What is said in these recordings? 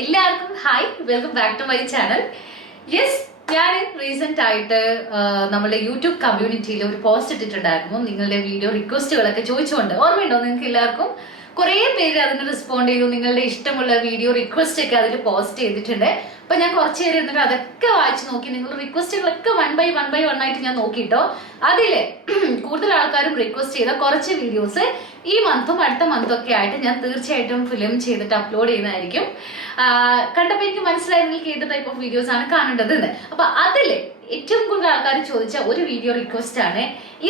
എല്ലാവർക്കും hi, welcome back to my channel. Yes, ഞാൻ recent ആയിട്ട് നമ്മുടെ യൂട്യൂബ് കമ്മ്യൂണിറ്റിയിൽ ഒരു പോസ്റ്റ് ഇട്ടിട്ടുണ്ടായിരുന്നു. നിങ്ങളുടെ വീഡിയോ റിക്വസ്റ്റുകളൊക്കെ ചോദിച്ചുകൊണ്ട് ഓർമ്മയുണ്ടോ നിങ്ങൾക്ക് എല്ലാവർക്കും? കുറെ പേര് അതിന് റെസ്പോണ്ട് ചെയ്തു. നിങ്ങളുടെ ഇഷ്ടമുള്ള വീഡിയോ റിക്വസ്റ്റ് ഒക്കെ അതിൽ പോസ്റ്റ് ചെയ്തിട്ടുണ്ട്. അപ്പൊ ഞാൻ കുറച്ച് നേരം ഇരുന്നിട്ട് അതൊക്കെ വായിച്ചു നോക്കി. നിങ്ങളുടെ റിക്വസ്റ്റുകളൊക്കെ വൺ ബൈ വൺ ആയിട്ട് ഞാൻ നോക്കിട്ടോ. അതില് കൂടുതൽ ആൾക്കാരും റിക്വസ്റ്റ് ചെയ്ത കുറച്ച് വീഡിയോസ് ഈ മന്തും അടുത്ത മന്തും ഒക്കെ ആയിട്ട് ഞാൻ തീർച്ചയായിട്ടും ഫിലിം ചെയ്തിട്ട് അപ്ലോഡ് ചെയ്യുന്നതായിരിക്കും. കണ്ടപ്പോൾ എനിക്ക് മനസ്സിലായി നിങ്ങൾക്ക് ഏത് ടൈപ്പ് ഓഫ് വീഡിയോസ് ആണ് കാണേണ്ടത് എന്ന്. അപ്പൊ അതില് ഏറ്റവും കൂടുതൽ ആൾക്കാർ ചോദിച്ച ഒരു വീഡിയോ റിക്വസ്റ്റ് ആണ്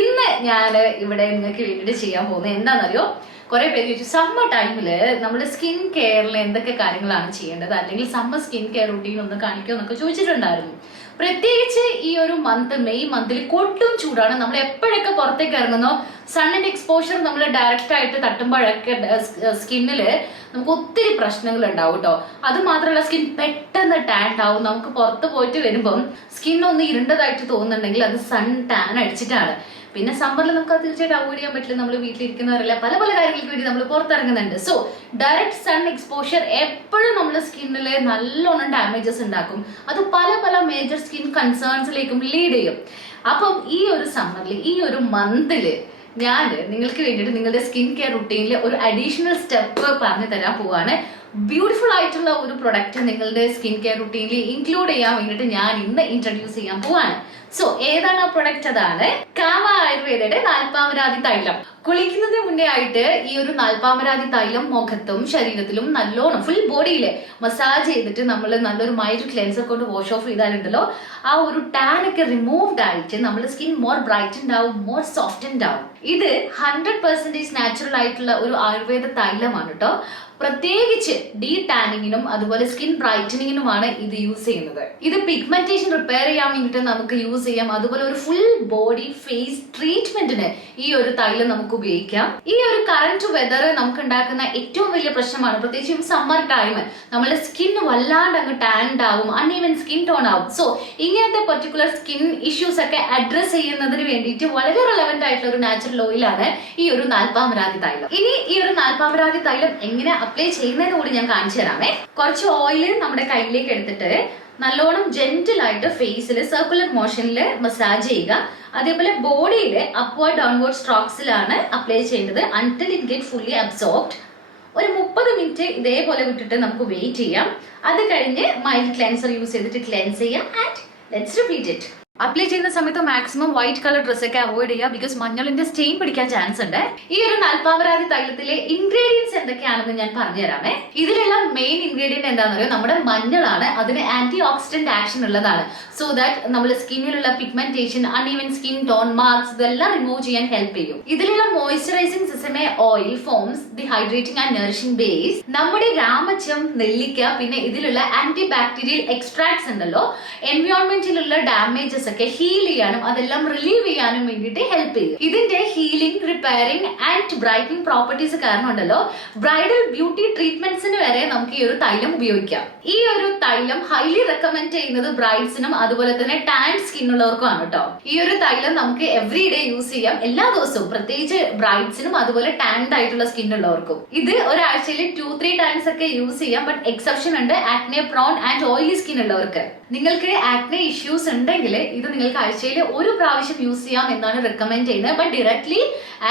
ഇന്ന് ഞാൻ ഇവിടെ നിങ്ങൾക്ക് വേണ്ടിയിട്ട് ചെയ്യാൻ പോകുന്നത്. എന്താണെന്നറിയോ? കുറെ പേര് ചോദിച്ചു സമ്മർ ടൈമില് നമ്മുടെ സ്കിൻ കെയറിൽ എന്തൊക്കെ കാര്യങ്ങളാണ് ചെയ്യേണ്ടത്, അല്ലെങ്കിൽ സമ്മർ സ്കിൻ കെയർ റുട്ടീൻ ഒന്ന് കാണിക്കുമോ എന്നൊക്കെ ചോദിച്ചിട്ടുണ്ടായിരുന്നു. പ്രത്യേകിച്ച് ഈ ഒരു മന്ത്, മെയ് മന്തിൽ കൊട്ടും ചൂടാണ്. നമ്മൾ എപ്പോഴൊക്കെ പുറത്തേക്ക് ഇറങ്ങുന്നോ സണ്ണിന്റെ എക്സ്പോഷർ നമ്മൾ ഡയറക്റ്റ് ആയിട്ട് തട്ടുമ്പോഴൊക്കെ സ്കിന്നില് നമുക്ക് ഒത്തിരി പ്രശ്നങ്ങൾ ഉണ്ടാവും കേട്ടോ. അത് മാത്രമല്ല സ്കിൻ പെട്ടെന്ന് ടാൻ ആവും. നമുക്ക് പുറത്ത് പോയിട്ട് വരുമ്പം സ്കിൻ ഒന്ന് ഇരുണ്ടതായിട്ട് തോന്നുന്നുണ്ടെങ്കിൽ അത് സൺ ടാൻ അടിച്ചിട്ടാണ്. പിന്നെ സമ്മറിൽ നമുക്ക് അത് തീർച്ചയായിട്ടും അവോയ്ഡ് ചെയ്യാൻ പറ്റില്ല. നമ്മൾ വീട്ടിലിരിക്കുന്നവരല്ല, പല പല കാര്യങ്ങൾക്ക് വേണ്ടി നമ്മൾ പുറത്തിറങ്ങുന്നുണ്ട്. സോ ഡയറക്റ്റ് സൺ എക്സ്പോഷർ എപ്പോഴും നമ്മുടെ സ്കിന്നില് നല്ലോണം ഡാമേജസ് ഉണ്ടാക്കും. അത് പല പല മേജർ സ്കിൻ കൺസേൺസിലേക്കും ലീഡ് ചെയ്യും. അപ്പം ഈ ഒരു സമ്മറിൽ, ഈ ഒരു മന്തില് ഞാൻ നിങ്ങൾക്ക് വേണ്ടിയിട്ട് നിങ്ങളുടെ സ്കിൻ കെയർ റുട്ടീനിൽ ഒരു അഡീഷണൽ സ്റ്റെപ്പ് പറഞ്ഞു തരാൻ പോവാണ്. ബ്യൂട്ടിഫുൾ ആയിട്ടുള്ള ഒരു പ്രൊഡക്റ്റ് നിങ്ങളുടെ സ്കിൻ കെയർ റുട്ടീനിൽ ഇൻക്ലൂഡ് ചെയ്യാൻ വേണ്ടിയിട്ട് ഞാൻ ഇന്ന് ഇൻട്രൊഡ്യൂസ് ചെയ്യാൻ പോവാണ്. സോ ഏതാണ് ആ പ്രൊഡക്റ്റ്? അതാണ് കാമ ആയുർവേദയുടെ നാൽപ്പാമരാതി തൈലം. കുളിക്കുന്നതിന് മുന്നേ ആയിട്ട് ഈ ഒരു നാൽപ്പാമരാതി തൈലം മുഖത്തും ശരീരത്തിലും നല്ലോണം ഫുൾ ബോഡിയില് മസാജ് ചെയ്തിട്ട് നമ്മൾ നല്ലൊരു മൈൽഡ് ക്ലെൻസർ കൊണ്ട് വാഷ് ഓഫ് ചെയ്താലുണ്ടല്ലോ ആ ഒരു ടാൻ ഒക്കെ റിമൂവ്ഡ് ആയിട്ട് നമ്മുടെ സ്കിൻ മോർ ബ്രൈറ്റൻഡ് ആവും, മോർ സോഫ്റ്റൻഡ് ആവും. ഇത് 100% നാച്ചുറൽ ആയിട്ടുള്ള ഒരു ആയുർവേദ തൈലമാണ് കേട്ടോ. പ്രത്യേകിച്ച് ഡീ ടാനിങ്ങിനും അതുപോലെ സ്കിൻ ബ്രൈറ്റനിങ്ങിനുമാണ് ഇത് യൂസ് ചെയ്യുന്നത്. ഇത് പിഗ്മെന്റേഷൻ റിപ്പയർ ചെയ്യാൻ വേണ്ടിയിട്ട് നമുക്ക് യൂസ് ചെയ്യാം. അതുപോലെ ഒരു ഫുൾ ബോഡി ഫേസ് ട്രീറ്റ്മെന്റിന് ഈ ഒരു തൈലം നമുക്ക് ഉപയോഗിക്കാം. ഈ ഒരു കറന്റ് വെതർ നമുക്ക് ഉണ്ടാക്കുന്ന ഏറ്റവും വലിയ പ്രശ്നമാണ്, പ്രത്യേകിച്ച് സമ്മർ ടൈം. നമ്മുടെ സ്കിൻ വല്ലാണ്ട് അങ്ങ് ടാൻഡ് ആവും, അൺഈവൻ സ്കിൻ ടോൺ ആവും. സോ ഇങ്ങനത്തെ പെർട്ടിക്കുലർ സ്കിൻ ഇഷ്യൂസ് ഒക്കെ അഡ്രസ് ചെയ്യുന്നതിന് വേണ്ടിയിട്ട് വളരെ റെലവെന്റ് ആയിട്ടുള്ള ഒരു നാച്ചുറൽ ഓയിലാണ് ഈ ഒരു നാൽപ്പാമരാതി തൈലം. ഇനി ഈ ഒരു നാൽപ്പാമരാതി തൈലം എങ്ങനെ അപ്ലൈ ചെയ്യുന്നതിന് കൂടി ഞാൻ കാണിച്ചു തരാമേ. കുറച്ച് ഓയിൽ നമ്മുടെ കയ്യിലേക്ക് എടുത്തിട്ട് നല്ലോണം ജെന്റിൽ ആയിട്ട് ഫേസിൽ സർക്കുലർ മോഷനിൽ മസാജ് ചെയ്യുക. അതേപോലെ ബോഡിയിൽ അപ്വേർഡ് ഡൗൺവേർഡ് സ്ട്രോക്സിലാണ് അപ്ലൈ ചെയ്യേണ്ടത് until it get fully absorbed. ഒരു 30 മിനിറ്റ് ഇതേപോലെ വിട്ടിട്ട് നമുക്ക് വെയിറ്റ് ചെയ്യാം. അത് കഴിഞ്ഞ് മൈൽഡ് ക്ലെൻസർ യൂസ് ചെയ്തിട്ട് ക്ലെൻസ് ചെയ്യാം. And let's repeat it. Apply ചെയ്യുന്ന സമയത്ത് മാക്സിമം വൈറ്റ് കളർ ഡ്രസ് ഒക്കെ അവോയ്ഡ് ചെയ്യുക. ബിക്കോസ് മഞ്ഞളിന്റെ സ്റ്റെയിൻ പിടിക്കാൻ ചാൻസ് ഉണ്ട്. ഈ ഒരു നാൽപ്പാമരാതി തൈലത്തിലെ ഇൻഗ്രീഡിയൻസ് എന്തൊക്കെയാണെന്ന് ഞാൻ പറഞ്ഞു തരാമേ. ഇതിലുള്ള മെയിൻ ഇൻഗ്രീഡിയന്റ് എന്താണെന്ന് പറയുക നമ്മുടെ മഞ്ഞളാണ്. അതിന് ആന്റി ഓക്സിഡന്റ് ആക്ഷൻ ഉള്ളതാണ്. സോ ദാറ്റ് നമ്മുടെ സ്കിന്നിലുള്ള pigmentation, uneven skin tone, marks ഇതെല്ലാം റിമൂവ് ചെയ്യാൻ ഹെൽപ്പ് ചെയ്യും. ഇതിലുള്ള moisturising sesame oil forms the hydrating and nourishing base. നമ്മുടെ രാമച്ചം, നെല്ലിക്ക, പിന്നെ ഇതിലുള്ള ആന്റിബാക്ടീരിയൽ എക്സ്ട്രാക്ട്സ് ഉണ്ടല്ലോ, എൻവയോൺമെന്റിലുള്ള ഡാമേജസ് ഒക്കെ ഹീൽ ചെയ്യാനും അതെല്ലാം റിലീവ് ചെയ്യാനും വേണ്ടിയിട്ട് ഹെൽപ്പ് ചെയ്യും. ഇതിന്റെ healing, repairing and brightening properties കാരണം ഉണ്ടല്ലോ ബ്രൈഡൽ ബ്യൂട്ടി ട്രീറ്റ്മെന്റ്സിന് വരെ നമുക്ക് ഈ ഒരു തൈലം ഉപയോഗിക്കാം. ഈ ഒരു തൈലം ഹൈലി റെക്കമെൻഡ് ചെയ്യുന്നത് ബ്രൈഡ്സിനും അതുപോലെ തന്നെ ടാൻ സ്കിൻ ഉള്ളവർക്കുമാണ് കേട്ടോ. ഈ ഒരു തൈലം നമുക്ക് എവറി ഡേ യൂസ് ചെയ്യാം, എല്ലാ ദിവസവും, പ്രത്യേകിച്ച് ബ്രൈഡ്സിനും അതുപോലെ ടാൻഡ് ആയിട്ടുള്ള സ്കിൻ ഉള്ളവർക്കും. ഇത് ഒരാഴ്ചയിൽ 2-3 ടൈംസ് ഒക്കെ യൂസ് ചെയ്യാം. ബട്ട് എക്സെപ്ഷൻ ഉണ്ട് acne prone and oily skin ഉള്ളവർക്ക്. നിങ്ങൾക്ക് ആക്നെ ഇഷ്യൂസ് ഉണ്ടെങ്കിൽ ഇത് നിങ്ങൾക്ക് ആഴ്ചയിൽ ഒരു പ്രാവശ്യം യൂസ് ചെയ്യാം എന്നാണ് റെക്കമെൻഡ് ചെയ്യുന്നത്. ബട്ട് ഡയറക്ട്ലി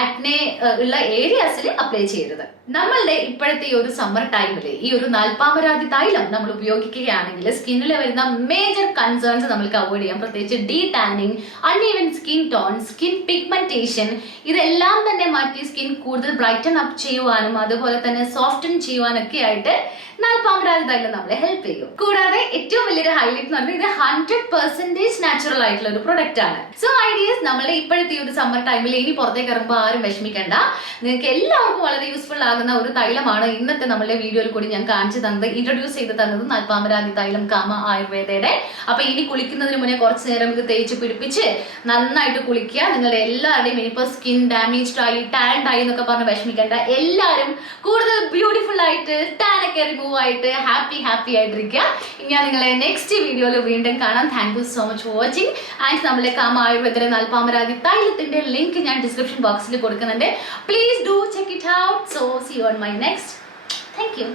ആക്നെ ഉള്ള ഏരിയാസിൽ അപ്ലൈ ചെയ്യരുത്. നമ്മളുടെ ഇപ്പോഴത്തെ ഈ ഒരു സമ്മർ ടൈമില് ഈ ഒരു നാൽപ്പാമരാതി തൈലം നമ്മൾ ഉപയോഗിക്കുകയാണെങ്കിൽ സ്കിന്നിൽ വരുന്ന മേജർ കൺസേൺസ് നമുക്ക് അവോയ്ഡ് ചെയ്യാം. പ്രത്യേകിച്ച് de tanning, uneven skin tone, skin pigmentation ഇതെല്ലാം തന്നെ മാറ്റി സ്കിൻ കൂടുതൽ ബ്രൈറ്റൻ അപ്പ് ചെയ്യുവാനും അതുപോലെ തന്നെ സോഫ്റ്റൻ ചെയ്യുവാനൊക്കെ ആയിട്ട് നാൽപ്പാമരാതി തൈലം നമ്മളെ ഹെൽപ്പ് ചെയ്യും. കൂടാതെ ഏറ്റവും വലിയൊരു ഹൈലൈറ്റ് എന്ന് പറഞ്ഞാൽ ഇത് 100% നാച്ചുറൽ ആയിട്ടുള്ള ഒരു പ്രൊഡക്റ്റ് ആണ്. സോ ഐഡിയസ് നമ്മളുടെ ഇപ്പോഴത്തെ ഈ ഒരു സമ്മർ ടൈമിൽ ഇനി പുറത്തേക്ക് ഇറങ്ങുമ്പോൾ ആരും വിഷമിക്കണ്ട. നിങ്ങൾക്ക് എല്ലാവർക്കും വളരെ യൂസ്ഫുൾ ആകുന്ന ഒരു തൈലമാണ് ഇന്നത്തെ നമ്മളുടെ വീഡിയോയിൽ കൂടി ഞാൻ കാണിച്ചു തന്നത്, ഇൻട്രൊഡ്യൂസ് ചെയ്ത് തന്നത് നാൽപ്പാമരാതി തൈലം കാമ ആയുർവേദയുടെ. അപ്പൊ ഇനി കുളിക്കുന്നതിന് മുന്നേ കുറച്ച് നേരം ഇത് തേച്ച് പിടിപ്പിച്ച് നന്നായിട്ട് കുളിക്കുക. നിങ്ങളുടെ എല്ലാവരുടെയും ഇനിയിപ്പോ സ്കിൻ ഡാമേജ്ഡ് ആയി, ടാൻഡ് ആയി എന്നൊക്കെ പറഞ്ഞ് വിഷമിക്കേണ്ട. എല്ലാവരും കൂടുതൽ ബ്യൂട്ടിഫുൾ ആയിട്ട്, ടാൻ ഒക്കെ റിമൂവ് ആയിട്ട് ഹാപ്പി ആയിട്ടിരിക്കുക. ഞാൻ നിങ്ങളെ നെക്സ്റ്റ് വീഡിയോയിൽ വീണ്ടും കാണാം. Thank you so much for watching. And നമ്മളെ കാമ ആയുർവേദയുടെ നാൽപ്പാമരാതി തൈലത്തിന്റെ ലിങ്ക് ഞാൻ ഡിസ്ക്രിപ്ഷൻ ബോക്സിൽ കൊടുക്കുന്നുണ്ട്. Please do check it out. So see you on my next. Thank U.